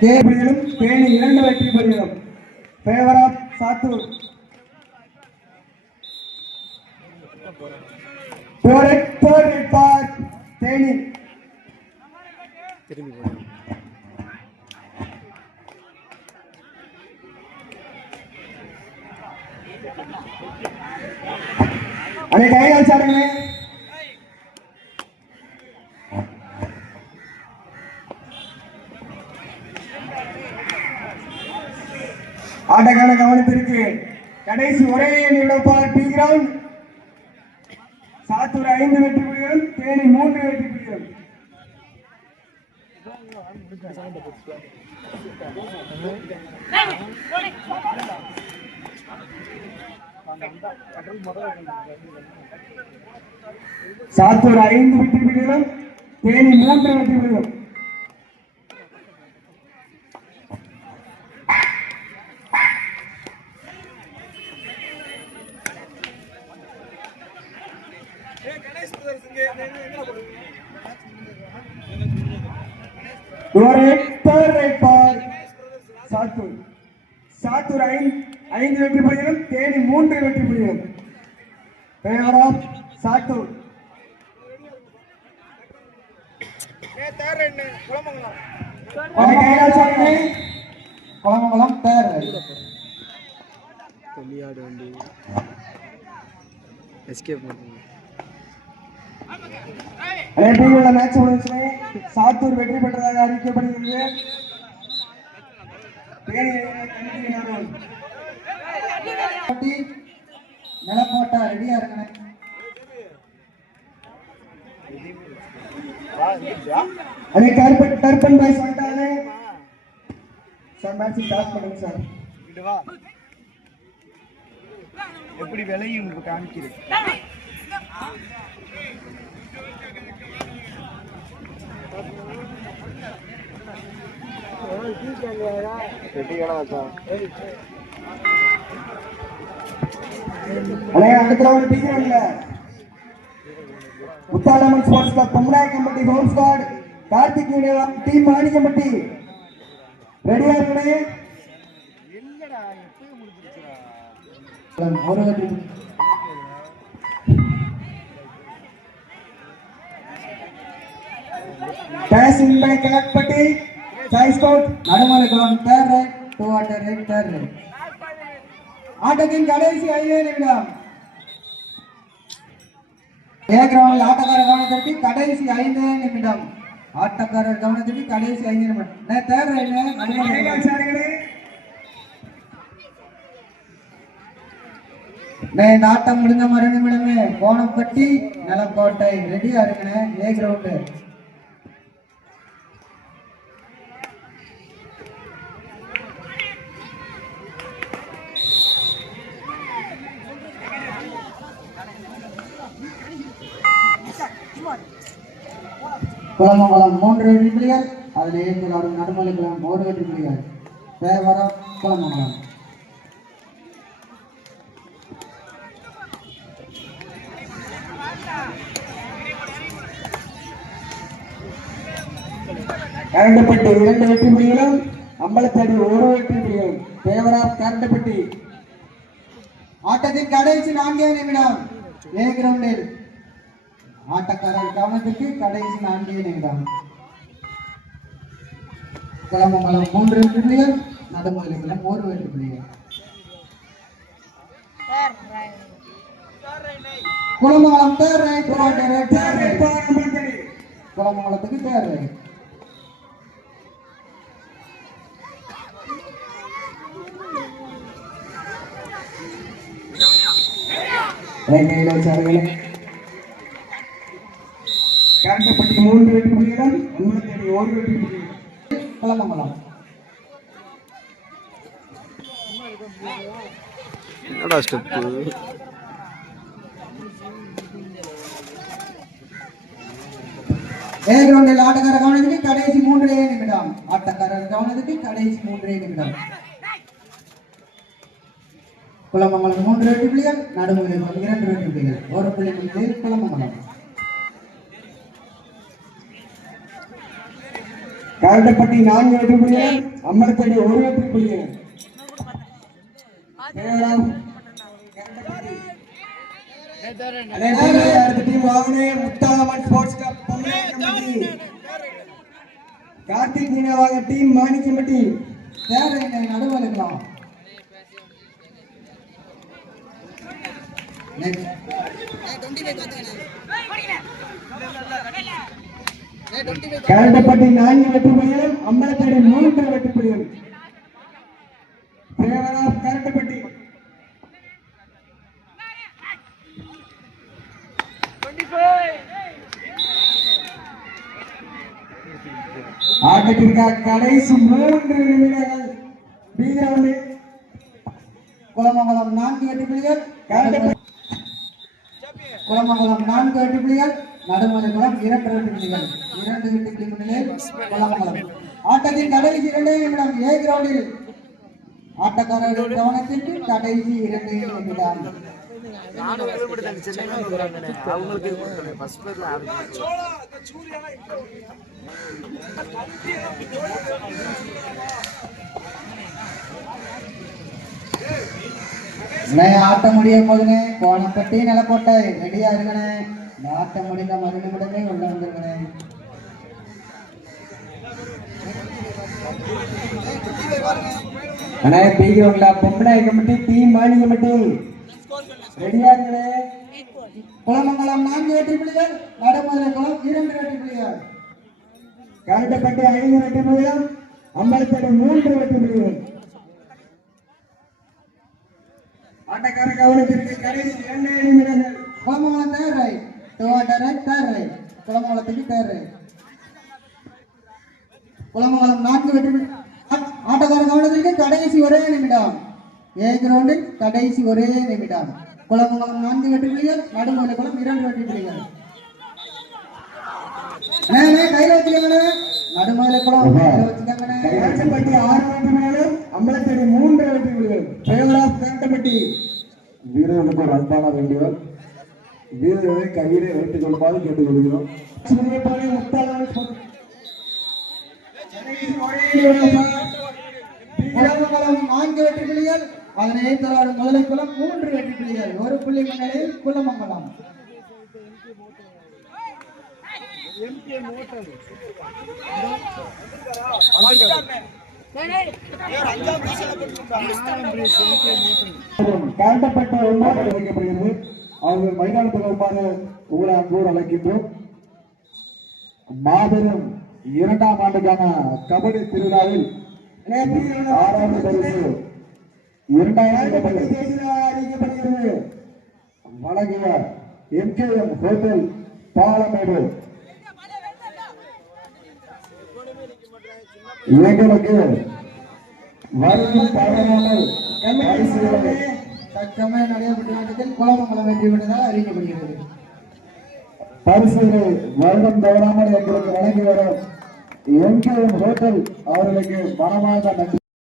தேர்வுகளும் பேணி இரண்டு வெற்றி பெறுகிறோம் ஃபேவர் ஆஃப் சாத்தூர் தேனி திரும்பி அனைத்து அனை கையால் சாருங்களே. ஆட்டக்கான கவனத்திற்கு கடைசி ஒரே நிமிடப்பார் டி கிரவுண்ட். சாத்தூர் ஐந்து வெற்றி புலிகளும் தேனி மூன்று வெற்றி புலிகளும் சாத்தூர் ஐந்து வெற்றி புலிகளும் தேனி மூன்று வெற்றி புலிகளும் ஒரு தேர்ட் ரைட் பார் சாத்தூர். சாத்தூர் ஐந்து வெற்றி புலிகளும் தேனி மூன்று வெற்றி ஆஃப் சாத்தூர். குளமங்கலம். வண்டி. எஸ்கேப் பண்ணுங்க. அனைத்தையும் உள்ள மேட்ச் முடிஞ்சுமே சாத்தூர் வெற்றி பெற்றதாக அறிவிக்கப்படுகிறது. தேனி அணியினர் கமிட்டியினரும் நிலக்கோட்டை ரெடியா இருக்கணும். அனை கருப்பன் கருப்பன் பாய்ஸ் வந்துட்டாங்க சார் மேட்ச் ஸ்டார்ட் பண்ணுங்க சார். எப்படி விலையும் காமிக்கிறேன். முத்தாலம்மன் ஸ்போர்ட்ஸ் கிளப் பொம்னாய் Kampatti home squad Karthik media team Manikkampatti ரெடியா இருக்கணே Pass in by Kalakpatti. Size out. Nadumalaikulam third right two water right third right ஆட்டத்தின் கடைசி ஐந்து நிமிடம். ஏ கிரவுண்டில் ஆட்டக்கார கவனத்திற்கு கடைசி ஐந்து நிமிடம். ஆட்டக்காரர் கவனத்திற்கு கடைசி ஐந்து நிமிடம். தேர்ட் ரைட் இந்த ஆட்டம் முடிஞ்ச மறு நிமிடமே கோணப்பட்டி நிலக்கோட்டை ரெடியா இருக்குண்ணே ஏ கிரவுண்டு குளமங்கலம் மூன்று வெற்றி புலிகள் அதில் ஏற்கனவே நடுமலைக்குளம் ஒரு வெற்றி புலிகள் தேவரம் குளமங்கலம் கரண்டுப்பட்டி இரண்டு வெற்றி புலிகளும் அம்பலத்தடி ஒரு வெற்றி புலிகளும் தேவரா கரண்டுப்பட்டி ஆட்டத்தின் கடைசி நான்கே நிமிடம். ஏ கிரவுண்டில் ஆட்டக்காரர் கவனத்திற்கு கடைசி நான்கே நிமிடம். குளமங்கலம் மூன்று வெற்றி புலிகள் நடுமலைக்குளம் ஒரு வெற்றி புலிகள் குளமங்கலம் தேர் ரைட் குளமங்கலத்துக்கு தேர் ரைட் கையில் வச்சார்கள் கரண்டப்பட்டி மூன்று வெற்றி புலிகளும் உண்மைத்தடி ஒரு வெற்றி புலிகள் குளமங்கலம் என்னடா ஸ்டெப்பு ஏ கிரவுண்டில் ஆட்டக்காரர் கவனத்துக்கு கடைசி மூன்றே நிமிடம். ஆட்டக்காரர் கவனத்துக்கு கடைசி மூன்றே நிமிடம். குளமங்கலம் மூன்று வெற்றி புள்ளிகள் நடுமுறை இரண்டு வெற்றி புள்ளிகள் ஒரு புள்ளி குளமங்கலம் கரண்டப்பட்டி நான்கு வெற்றி புள்ளிகள் அம்மரத்தடி ஒரு வெற்றி புள்ளிகள் கார்த்திக் நினைவாக டீம் மாணிக்கம்பட்டி நடுவில் இருக்கலாம் கரண்டப்பட்டி நான்கு வெற்றி புள்ளிகளும் அம்பலத்தடி மூன்று வெற்றி கரண்டப்பட்டி ஆட்டத்திற்காக கடைசி மூன்று நிமிடங்கள். பீரவுண்டு குளமங்கலம் நான்கு வெற்றி கரண்டப்பட்டி குளமங்கலம் நான்கு வெற்றி புள்ளிகள் இரண்டு வெற்றி புள்ளிகள் இரண்டு விட்டு புள்ளி ஆட்டத்தின் கடைசி இரண்டே நிமிடம் ஏ கிரவுண்டில் ஆட்டக்காரர்கள் கவனத்திற்கு கடைசி இரண்டே நிமிடம். அவங்களுக்கு ஃபர்ஸ்ட் பேர்ல ஆட்டம் முடியும் போதுனே கோணப்பட்டி நிலக்கோட்டை ரெடியா இருக்கணும். நாட்டம் ஆட்டம் முடிந்த மறு உள்ள வந்திருக்கிறேன். அண்ணா பீரவுண்ட்ல பொம்பளை கமிட்டி டீம் மாணி கமிட்டி. ரெடியா இருக்கே குளமங்கலம் நான்கு வெற்றி புள்ளிகள் நடுமலை குளம் இரண்டு வெற்றி புள்ளிகள். கரண்டப்பட்டி ஐந்து வெற்றி புள்ளிகள் அம்பலத்தடி மூன்று வெற்றி புள்ளிகள். ஆட்டக்கார கவனத்திற்கு கடைசி இரண்டு நிமிடங்கள் குளமங்கலம் தேர் குளமங்கலத்துக்கு குளமங்கலம் நான்கு வெற்றி ஆட்டக்கார கவனத்திற்கு கடைசி ஒரே நிமிடம் ஏ கிரவுண்டில் கடைசி ஒரே நிமிடம் குளமங்கலம் நான்கு வெற்றி புள்ளிகள் நடுமலை குளம் இரண்டு வெற்றி புள்ளிகள் கையில வச்சுக்கோங்கண்ணே நடுமலை குளம் கையில கரண்டப்பட்டி ஆறு வெற்றி புள்ளிகளும் அம்பலத்தடி மூன்று வெற்றி புள்ளிகள் ஆஃப் கரண்டப்பட்டி வீரர்களுக்கு ஒரு அன்பான வேண்டுகோள் வீரர்களை கையிலே வைத்துக் கொள்ளுமாறு கேட்டுக்கொள்கிறோம் நான்கு வெற்றி புள்ளிகள் அதனை தொடரும் முதலை குளம் மூன்று வெற்றி புள்ளிகள் ஒரு புள்ளி முன்னிலையில் குளமங்கலம் கரண்டப்பட்ட ஒன்றாக வைக்கப்படுகிறது. அவர்கள் மைதானத்தில் வருமாறு உங்களை அன்போடு அழைக்கின்றோம். மாபெரும் இரண்டாம் ஆண்டுக்கான கபடி திருவிழாவில் ஆறாவது பரிசு இரண்டாயிரத்தி வழங்கிய எம்கேஎம் ஹோட்டல் பாலமேடு. எங்களுக்கு வரும் தவறாமல் பரிசுகளை தற்சமயம் நடைபெற்ற ஆட்டத்தில் குளமங்கலம் வெற்றி பெற்றதாக அறிவிக்கப்படுகிறது. பரிசுகளை வருடம் தவறாமல் எங்களுக்கு வழங்கி வரும் எம்கேஎம் ஹோட்டல் அவர்களுக்கு மனமாக நன்றி.